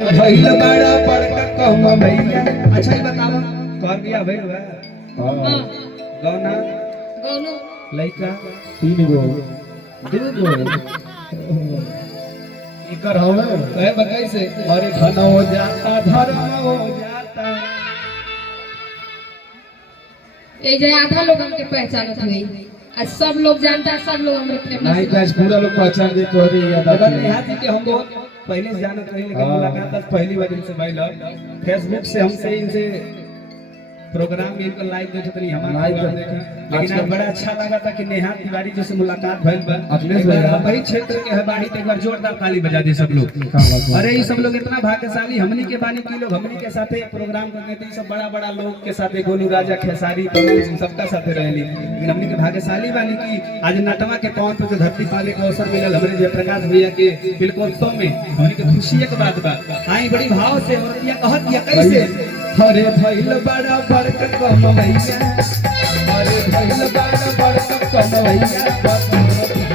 भइल बड़ा बड़का कम भैया। अच्छा ही बताओ कर दिया भइल बा। हां गौना गौनो लइका 3 गो 2 गो एकर हवे कहे बकई से अरे धन हो जाता धर्म हो जाता। ए जे आधा लोग हमके पहचानत हुई आज सब लोग जानता है, सब लोग हमरे नहीं फेमस आज पूरा लोग पहचान जे तोरी याद अगर आती यहाँ थी कि हम बहुत पहले से जानत रहे लेकिन हाँ। मुलाकात आज पहली बार इनसे भइल। फेसबुक से हमसे इनसे प्रोग्राम में इनका लाइव देखे तनी हमारा लाइव प्रोग्राम देखा लेकिन आज बड़ा अच्छा लगा था कि नेहा तिवारी जी से मुलाकात भइल बा। अखिलेश एक बार भैया। वही क्षेत्र के है बाड़ी एक बार जोरदार ताली बजा दी सब लोग। क्या बात है। अरे ये सब लोग इतना भाग्यशाली हमनी के बानी की लोग हमनी के साथे प्रोग्राम करने थे सब बड़ा बड़ा लोग के साथे गोलू राजा खेसारी कमल सिंह सबका साथे रहली लेकिन हमनी के भाग्यशाली बानी की आज नटवा के पांव पे जो धरती पाले के अवसर मिलल हमरे जयप्रकाश भैया के बिल्कुल में हमनी के खुशी के बात बा। आई बड़ी भाव से औरतिया कहत दिया कैसे अरे भइल बड़ा बड़का कम भैया अरे भइल बड़ा बड़का कम भैया।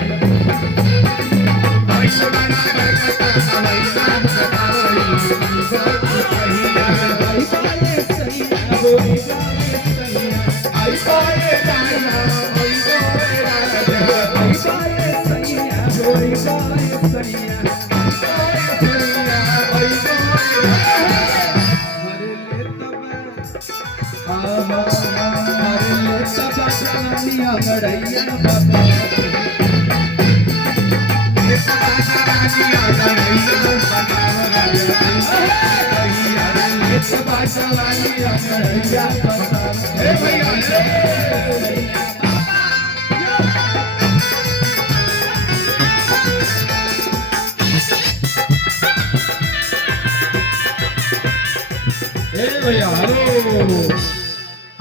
ए भैया हेलो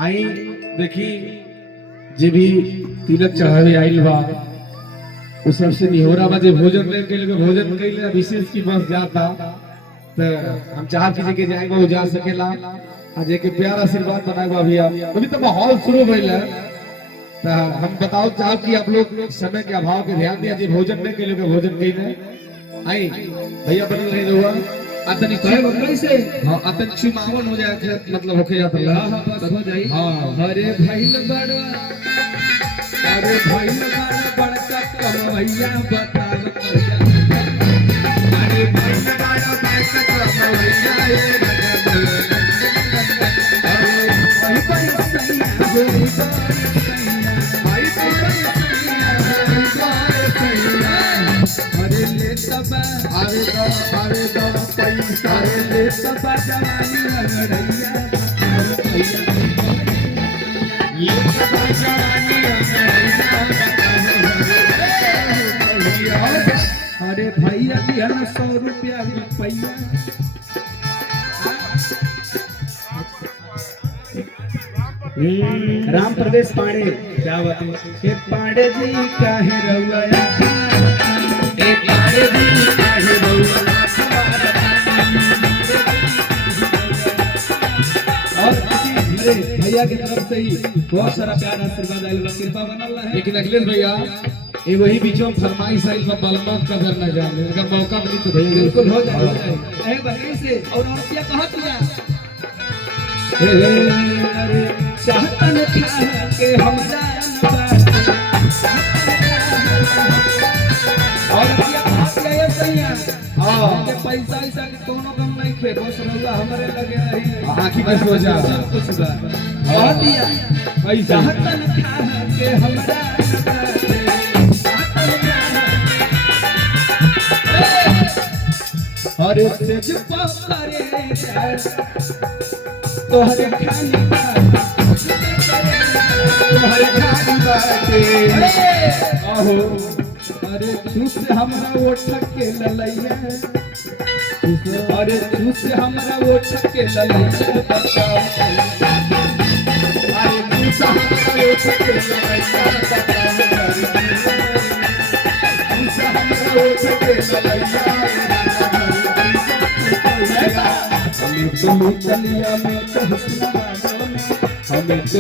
आई देखी जे भी तिलक चढ़ावे आइल बा उ सबसे निहोरा बा जे भोजन ले के लिए भोजन कइले विशेष की बस जाता तो हम चाहत की के जाएगा वो जा सकेला आज एक प्यार आशीर्वाद बनाएगा भैया अभी तो माहौल शुरू भइल है तो हम बताओ चाहब कि आप लोग समय के अभाव के ध्यान दिया जे भोजन ले के लिए भोजन कइले आई भैया बनल रही रहुआ अतनी कहे बकई से हां अतन छिमावन हो जाए मतलब होके जाता है हां बस हो जाई। हां अरे भइल बड़ा अरे भइल बड़ा बड़का कम भैया बताव भैया। अरे भइल बड़ा बड़का कम भैया अरे भाई भाई सैया गोरी भाई भाई अरे ले सब अरे दो पैसा अरे ले सब जवानी रंगड़ैया ये सब जवानी रंगड़ैया। अरे भैया दिया 100 रुपया रुपैया राम प्रदेश पांडे क्या बात है पांडे जी काहे रहुआ पांडे जी काहे रहुआ और मेरे भैया की तरफ से ही बहुत सारा प्यार आशीर्वाद आइल बा कृपा बनल रहे। लेकिन अखिलेश भैया ये वही बीचों में फरमाइश आइल बा बलमा कदर न जाने अगर मौका मिली तो भैया बिल्कुल हो जाए ए बकरी से और औरतिया कहत दिया अरे चाहतन खा के हमरा और दिया कहत दिया ये सैया हां के पैसा ऐसा के कोनो कम नहीं खे बस रहुआ हमरे लगे रही आंखी में सो जा सब कुछ बा कहत दिया पैसा चाहतन खा के हमरा अरे सेज पकड़े तोहरे खानी तोहरे खानी बाटे आहो अरे तू से हमरा ओठ के ललैया अरे तू से हमरा ओठ के ललैया बताओ अरे तू से हमरा ओठ के ललैया तू से हमरा ओठ के ललैया चलिया में तो हंसना हमें तो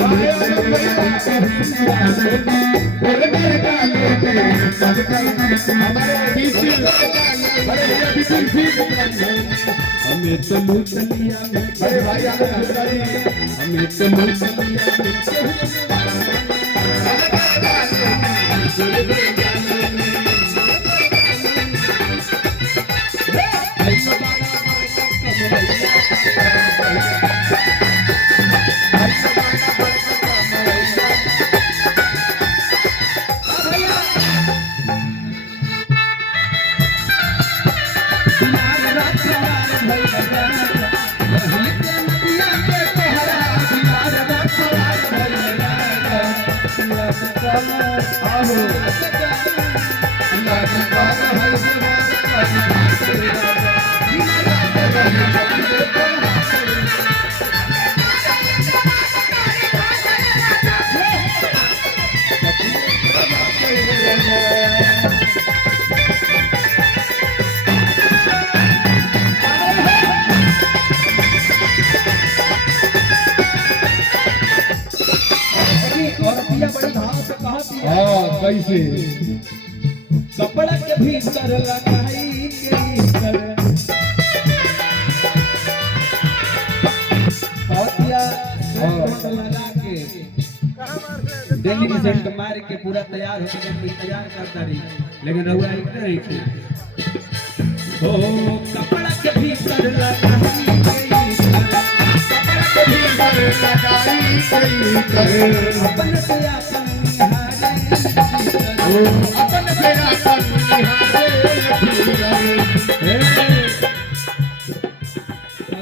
हमारे पीछे हमें तो लूट लिया अरे भाई हमें तो लूट कैसे कपड़ा के भीतर लगाई के भीतर औतिया लगा के डेली के सेंट मार के पूरा तैयार हो के इंतजार करता रही लेकिन रहुआ एक नहीं थी ओ कपड़ा के भीतर लगाई के भीतर कपड़ा के भीतर लगाई के भीतर अपन से अपन निहारे अपन से अपन निहारे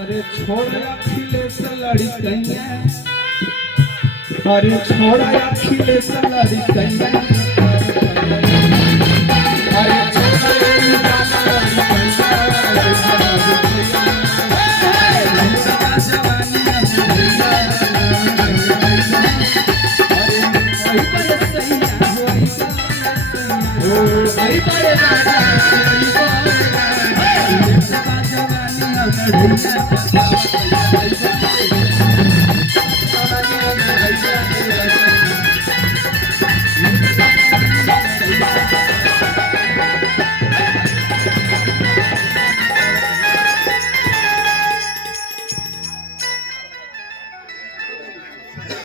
अरे छोड़ा खिले से लड़ी कैया अरे छोड़ा खिले से लड़ी कैया अरे छोड़ा